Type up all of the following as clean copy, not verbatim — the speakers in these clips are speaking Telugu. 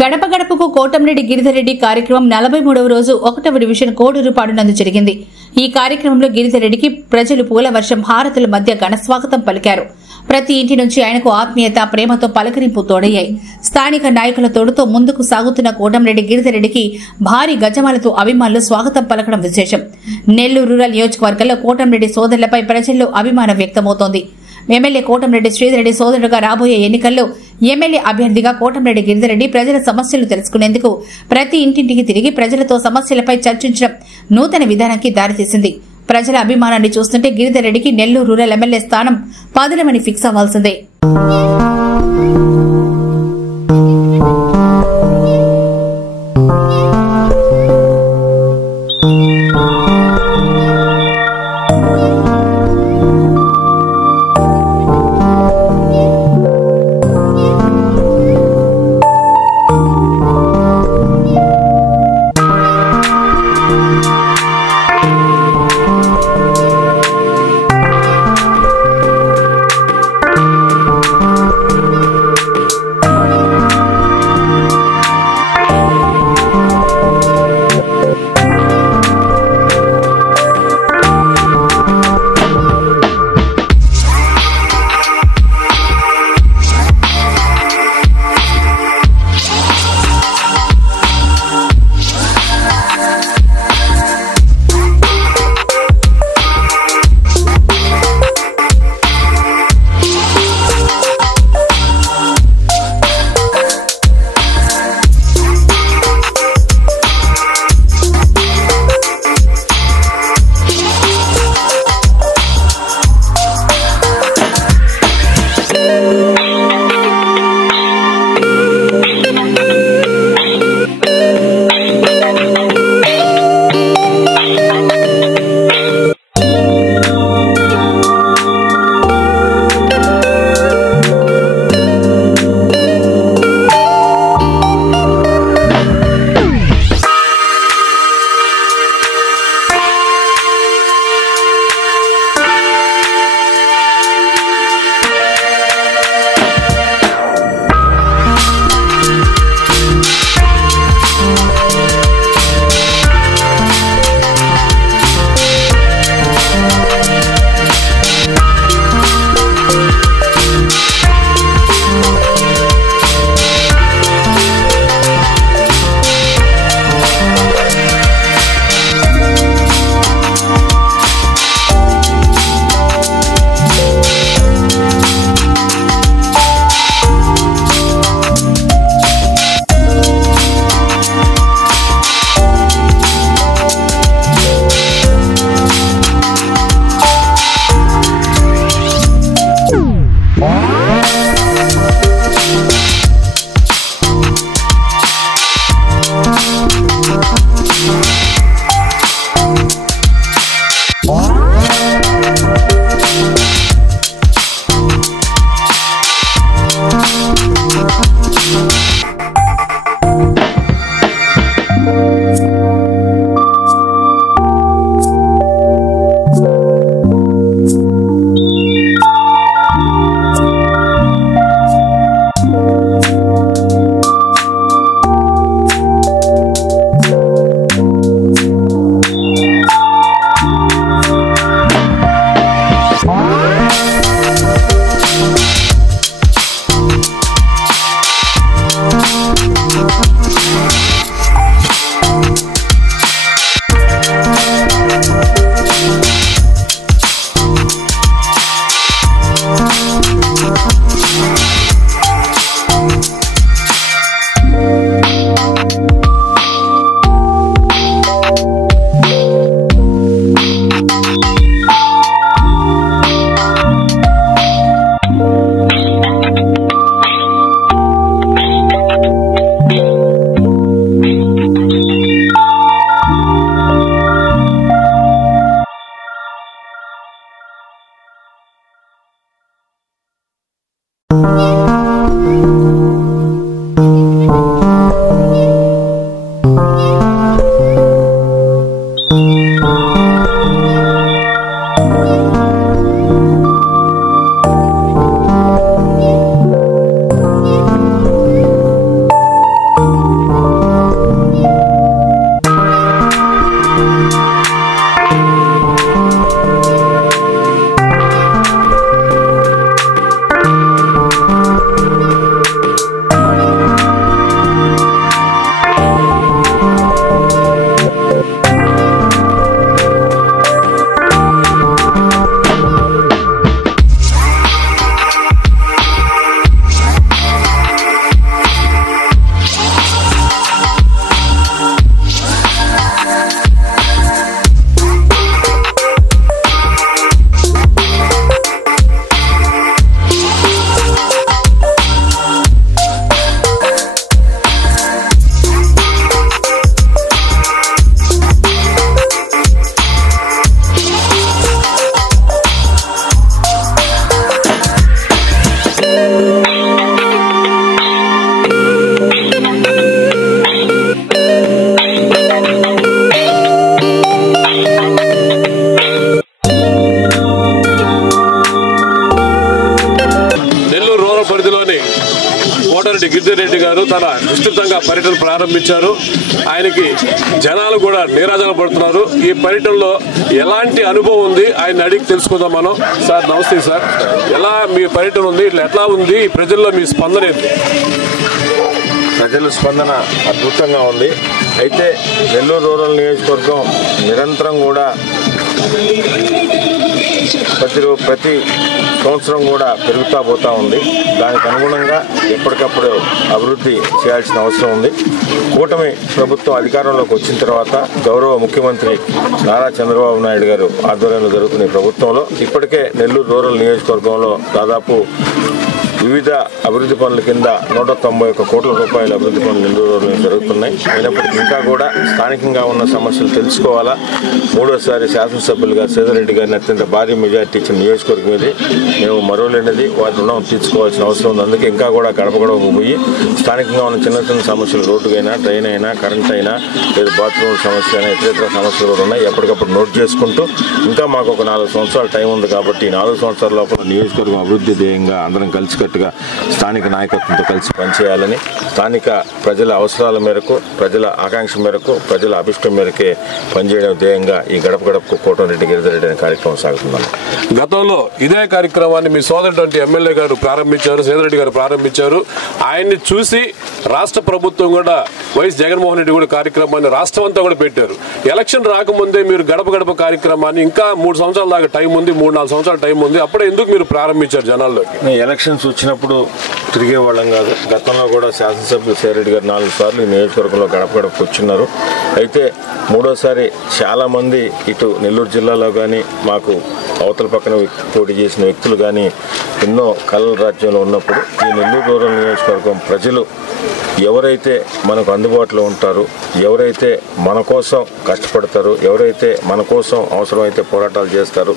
గడప గడపకు కోటంరెడ్డి గిరిధర్ రెడ్డి కార్యక్రమం 43వ రోజు 1వ డివిజన్ కోడూరుపాడు నందు జరిగింది. ఈ కార్యక్రమంలో గిరిధర్ రెడ్డికి ప్రజలు పూల వర్షం హారతుల మధ్య ఘనస్వాగతం పలికారు. ప్రతి ఇంటి నుంచి ఆయనకు ఆత్మీయత, ప్రేమతో పలకరింపు తోడయ్యాయి. స్థానిక నాయకుల తోడుతో ముందుకు సాగుతున్న కోటంరెడ్డి గిరిధర్ రెడ్డికి భారీ గజమాలతో అభిమానులు స్వాగతం పలకడం విశేషం. నెల్లూరు రూరల్ నియోజకవర్గంలో కోటంరెడ్డి సోదరులపై ప్రజల్లో అభిమానం వ్యక్తమవుతోంది. ఎమ్మెల్యే కోటంరెడ్డి శ్రీధర్రెడ్డి సోదరుడుగా రాబోయే ఎన్నికల్లో ఎమ్మెల్యే అభ్యర్థిగా కోటంరెడ్డి గిరిధర్ రెడ్డి ప్రజల సమస్యలు తెలుసుకునేందుకు ప్రతి ఇంటింటికి తిరిగి ప్రజలతో సమస్యలపై చర్చించడం నూతన విధానానికి దారితీసింది. ప్రజల అభిమానాన్ని చూస్తుంటే గిరిధర్ రెడ్డికి నెల్లూరు రూరల్ ఎమ్మెల్యే స్థానం పదిలమని ఫిక్స్ అవ్వాల్సిందే. గారు తన విస్తృతంగా పర్యటన ప్రారంభించారు. ఆయనకి జనాలు కూడా నీరాజన పడుతున్నారు. ఈ పర్యటనలో ఎలాంటి అనుభవం ఉంది ఆయన అడిగి తెలుసుకుందాం మనం. సార్ నమస్తే సార్, ఎలా మీ పర్యటన ఉంది, ఇట్లా ఎట్లా ఉంది, ప్రజల్లో మీ స్పందన ఏంటి? ప్రజల స్పందన అద్భుతంగా ఉంది. అయితే నెల్లూరు రూరల్ నియోజకవర్గం నిరంతరం కూడా ప్రతి సంవత్సరం కూడా పెరుగుతూ పోతూ ఉంది. దానికి అనుగుణంగా ఎప్పటికప్పుడు అభివృద్ధి చేయాల్సిన అవసరం ఉంది. కూటమి ప్రభుత్వం అధికారంలోకి వచ్చిన తర్వాత గౌరవ ముఖ్యమంత్రి నారా చంద్రబాబు నాయుడు గారు ఆధ్వర్యంలో జరుగుతున్న ఈ ప్రభుత్వంలో ఇప్పటికే నెల్లూరు రూరల్ నియోజకవర్గంలో దాదాపు వివిధ అభివృద్ధి పనుల కింద 191 కోట్ల రూపాయల అభివృద్ధి పనులు నెల్లూరులో జరుగుతున్నాయి. అయినప్పటికీ ఇంకా కూడా స్థానికంగా ఉన్న సమస్యలు తెలుసుకోవాలా. మూడోసారి శాసనసభ్యులుగా సేదరెడ్డి గారిని అత్యంత భారీ మెజార్టీ ఇచ్చిన నియోజకవర్గం ఇది. మేము మరోలేనిది వారి రుణం తీర్చుకోవాల్సిన అవసరం ఉంది. అందుకే ఇంకా కూడా గడప గడపకు పోయి స్థానికంగా ఉన్న చిన్న చిన్న సమస్యలు, రోడ్డుకైనా, డ్రైన్ అయినా, కరెంట్ అయినా, లేదా బాత్రూమ్ సమస్యలు అయినా, ఇతర సమస్యలు కూడా ఉన్నాయి. ఎప్పటికప్పుడు నోట్ చేసుకుంటూ ఇంకా మాకు ఒక 4 సంవత్సరాల టైం ఉంది కాబట్టి 4 సంవత్సరాల లోపల నియోజకవర్గం అభివృద్ధి ధ్యేయంగా అందరం కలిసి స్థానిక నాయకత్వంతో కలిసి పనిచేయాలని, స్థానిక ప్రజల అవసరాల మేరకు, ప్రజల ఆకాంక్ష మేరకు, ప్రజల అభిష్టం మేరకే పనిచేయడం ధ్యేయంగా ఈ గడప గడపకు కోటమిరెడ్డి గిరిధర్ అనే కార్యక్రమం సాగుతున్నాను. గతంలో ఇదే కార్యక్రమాన్ని మీ సోదరుడు ఎమ్మెల్యే గారు ప్రారంభించారు, సేదరెడ్డి గారు ప్రారంభించారు. ఆయన్ని చూసి రాష్ట్ర ప్రభుత్వం కూడా వైఎస్ జగన్మోహన్ రెడ్డి కూడా కార్యక్రమాన్ని రాష్ట్రం అంతా కూడా పెట్టారు. ఎలక్షన్ రాకముందే మీరు గడప గడప కార్యక్రమాన్ని ఇంకా 3 సంవత్సరాల దాకా టైం ఉంది, 3-4 సంవత్సరాల టైం ఉంది, అప్పుడే ఎందుకు మీరు ప్రారంభించారు జనాల్లోకి? ఎలక్షన్స్ వచ్చినప్పుడు తిరిగేవాళ్ళం కాదు. గతంలో కూడా శాసనసభ్యులు సేదరెడ్డి గారు 4 సార్లు ఈ నియోజకవర్గంలో గడప గడప కూర్చున్నారు. అయితే మూడోసారి చాలామంది ఇటు నెల్లూరు జిల్లాలో కానీ, మాకు అవతల పక్కన పోటీ చేసిన వ్యక్తులు కానీ ఎన్నో కళల రాజ్యంలో ఉన్నప్పుడు ఈ నెల్లూరు రూరల్ నియోజకవర్గం ప్రజలు ఎవరైతే మనకు అందుబాటులో ఉంటారో, ఎవరైతే మన కోసం కష్టపడతారో, ఎవరైతే మన కోసం అవసరమైతే పోరాటాలు చేస్తారు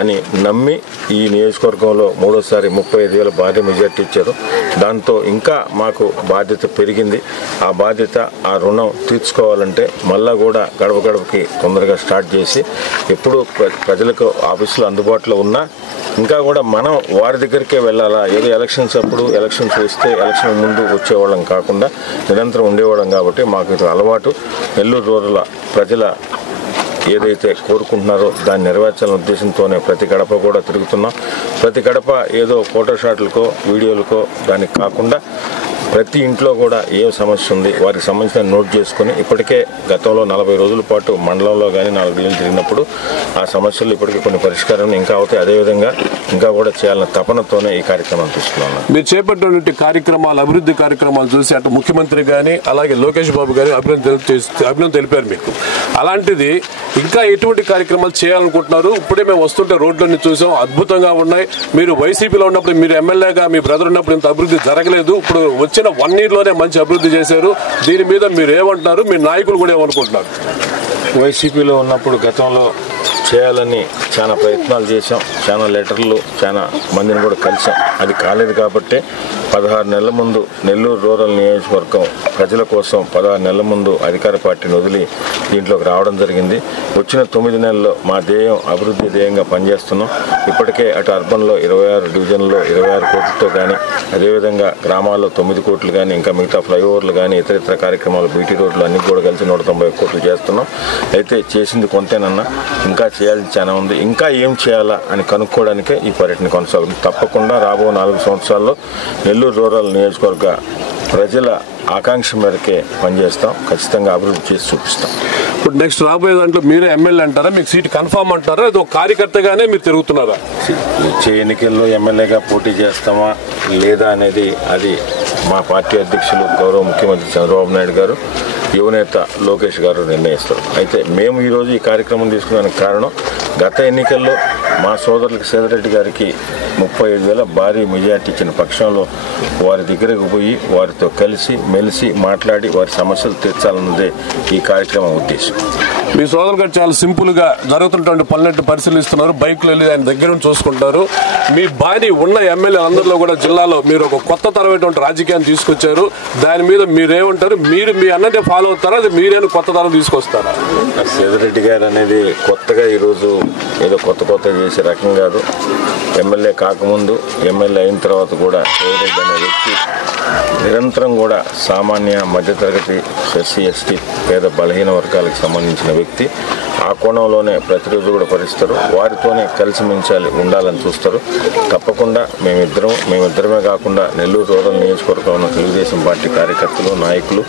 అని నమ్మి ఈ నియోజకవర్గంలో మూడోసారి 35,000 భారీ మెజార్టీ ఇచ్చారు. దాంతో ఇంకా మాకు బాధ్యత పెరిగింది. ఆ బాధ్యత, ఆ రుణం తీర్చుకోవాలంటే మళ్ళా కూడా గడప గడపకి తొందరగా స్టార్ట్ చేసి ఎప్పుడు ప్రజలకు ఆఫీసులో అందుబాటులో ఉన్నా ఇంకా కూడా మనం వారి దగ్గరికే వెళ్ళాలా. ఏదో ఎలక్షన్స్ అప్పుడు ఎలక్షన్స్ వస్తే ఎలక్షన్ ముందు వచ్చేవాళ్ళం కాకుండా నిరంతరం ఉండేవాళ్ళం కాబట్టి మాకు ఇది అలవాటు. నెల్లూరు రూరల్ ప్రజల ఏదైతే కోరుకుంటున్నారో దాన్ని నెరవేర్చాలనే ఉద్దేశంతోనే ప్రతి గడప కూడా తిరుగుతున్నాం. ప్రతి గడప ఏదో ఫోటో షాట్లకో, వీడియోలకో దానికి కాకుండా ప్రతి ఇంట్లో కూడా ఏ సమస్య ఉంది వారికి సంబంధించిన నోట్ చేసుకుని ఇప్పటికే గతంలో 40 రోజుల పాటు మండలంలో కానీ 4 రోజులు తిరిగినప్పుడు ఆ సమస్యలు ఇప్పటికీ కొన్ని పరిష్కారం ఇంకా అవుతాయి. అదేవిధంగా ఇంకా కూడా చేయాలన్న తపనతోనే ఈ కార్యక్రమం తీసుకున్నాను. మీరు కార్యక్రమాలు, అభివృద్ధి కార్యక్రమాలు చూసి అటు ముఖ్యమంత్రి కానీ అలాగే లోకేష్ బాబు గారు అభినందన తెలిపారు మీకు. అలాంటిది ఇంకా ఎటువంటి కార్యక్రమాలు చేయాలనుకుంటున్నారు? ఇప్పుడే మేము వస్తుంటే రోడ్లన్నీ చూసాం, అద్భుతంగా ఉన్నాయి. మీరు వైసీపీలో ఉన్నప్పుడు, మీరు ఎమ్మెల్యేగా మీ బ్రదర్ ఉన్నప్పుడు ఇంత అభివృద్ధి జరగలేదు. ఇప్పుడు వచ్చిన 1 yearలోనే మంచి అభివృద్ధి చేశారు. దీని మీద మీరు ఏమంటున్నారు? మీ నాయకులు కూడా ఏమనుకుంటున్నారు? వైసీపీలో ఉన్నప్పుడు గతంలో చేయాలని చాలా ప్రయత్నాలు చేశాం, చాలా లెటర్లు, చాలా మందిని కూడా కలిసాం. అది కాలేదు కాబట్టి 16 నెలల ముందు నెల్లూరు రూరల్ నియోజకవర్గం ప్రజల కోసం 16 నెలల ముందు అధికార పార్టీని వదిలి దీంట్లోకి రావడం జరిగింది. వచ్చిన 9 నెలల్లో మా ధ్యేయం అభివృద్ధి ధ్యేయంగా పనిచేస్తున్నాం. ఇప్పటికే అటు అర్బన్లో 26 డివిజన్లో 26 కోట్లతో కానీ, అదేవిధంగా గ్రామాల్లో 9 కోట్లు కానీ, ఇంకా మిగతా ఫ్లైఓవర్లు కానీ, ఇతర కార్యక్రమాలు, బీటీ రోడ్లు అన్ని కూడా కలిసి 190 కోట్లు చేస్తున్నాం. అయితే చేసింది కొంతేనన్నా, ఇంకా చేయాల్సి చాలా ఉంది. ఇంకా ఏం చేయాలా అని కనుక్కోవడానికే ఈ పర్యటన కొనసాగుతుంది. తప్పకుండా రాబో 4 సంవత్సరాల్లో నెల్లూరు రూరల్ నియోజకవర్గ ప్రజల ఆకాంక్ష మేరకే పనిచేస్తాం. ఖచ్చితంగా అభివృద్ధి చేసి చూపిస్తాం. ఇప్పుడు నెక్స్ట్ రాబోయే దాంట్లో మీరే ఎమ్మెల్యే అంటారా? మీకు సీట్ కన్ఫర్మ్ అంటారా? అది ఒక కార్యకర్తగానే మీరు తిరుగుతున్నారా? వచ్చే ఎన్నికల్లో ఎమ్మెల్యేగా పోటీ చేస్తామా లేదా అనేది అది మా పార్టీ అధ్యక్షులు గౌరవ ముఖ్యమంత్రి చంద్రబాబు నాయుడు గారు, యువనేత లోకేష్ గారు నిర్ణయిస్తారు. అయితే మేము ఈరోజు ఈ కార్యక్రమం తీసుకున్నానికి కారణం, గత ఎన్నికల్లో మా సోదరులకి సేదరెడ్డి గారికి 35,000 భారీ మెజార్టీ ఇచ్చిన పక్షంలో వారి దగ్గరకు పోయి వారితో కలిసి మెలిసి మాట్లాడి వారి సమస్యలు తీర్చాలన్నదే ఈ కార్యక్రమం ఉద్దేశం. మీ సోదరు గారు చాలా సింపుల్ గా జరుగుతున్నటువంటి పనులన్నింటినీ పరిశీలిస్తున్నారు. బైక్లు వెళ్ళి ఆయన దగ్గర నుంచి చూసుకుంటారు. మీ బాడీ ఉన్న ఎమ్మెల్యే అందరిలో కూడా జిల్లాలో మీరు ఒక కొత్త తరమైనటువంటి రాజకీయాన్ని తీసుకొచ్చారు. దాని మీద మీరేమంటారు? మీరు మీ అన్నదే ఫాలో అవుతారా, అది మీరేనా కొత్త తరం తీసుకొస్తారా? సేదరెడ్డి గారు అనేది కొత్తగా ఈరోజు ఏదో కొత్త చేసే రకం కాదు. ఎమ్మెల్యే కాకముందు, ఎమ్మెల్యే అయిన తర్వాత కూడా సేదరెడ్డి అనే వ్యక్తి నిరంతరం కూడా సామాన్య మధ్యతరగతి ఎస్సీ ఎస్టీ పేద బలహీన వర్గాలకు సంబంధించిన వ్యక్తి. ఆ కోణంలోనే ప్రతిరోజు కూడా పరిస్తారు. వారితోనే కలిసిమెలిసి ఉండాలని చూస్తారు. తప్పకుండా మేమిద్దరమే కాకుండా నెల్లూరు రూరల్ నియోజకవర్గంలో ఉన్న తెలుగుదేశం పార్టీ కార్యకర్తలు, నాయకులు,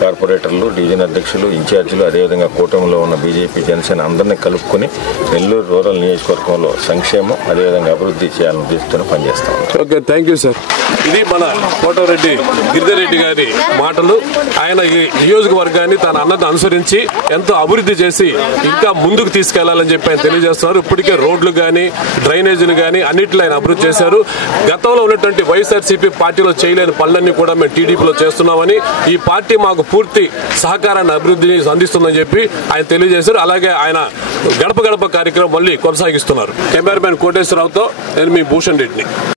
కార్పొరేటర్లు, డివిజన్ అధ్యక్షులు, ఇన్ఛార్జీలు, అదేవిధంగా కూటమిలో ఉన్న బీజేపీ, జనసేన అందరినీ కలుపుకొని నెల్లూరు రూరల్ నియోజకవర్గంలో సంక్షేమం అదేవిధంగా అభివృద్ధి చేయాలని ఉద్దేశంతో పనిచేస్తాం. Okay, thank you sir. ఇది మన కోటరెడ్డి గిరిధర్రెడ్డి గారి మాటలు. ఆయన ఈ నియోజకవర్గాన్ని తన అన్నది అనుసరించి ఎంతో అభివృద్ధి చేసి ఇంకా ముందుకు తీసుకెళ్లాలని చెప్పి ఆయన తెలియజేస్తున్నారు. ఇప్పటికే రోడ్లు కానీ డ్రైనేజీలు కానీ అన్నింటిలో ఆయన అభివృద్ధి చేశారు. గతంలో ఉన్నటువంటి వైఎస్ఆర్సీపీ పార్టీలో చేయలేని పనులన్నీ కూడా మేము టీడీపీలో చేస్తున్నామని, ఈ పార్టీ మాకు పూర్తి సహకారాన్ని అభివృద్ధిని అందిస్తుందని చెప్పి ఆయన తెలియజేశారు. అలాగే ఆయన గడప గడప కార్యక్రమం మళ్ళీ కొనసాగిస్తున్నారు. కెమెరామెన్ కోటేశ్వరరావుతో నేను మీ భూషణ్ రెడ్డిని.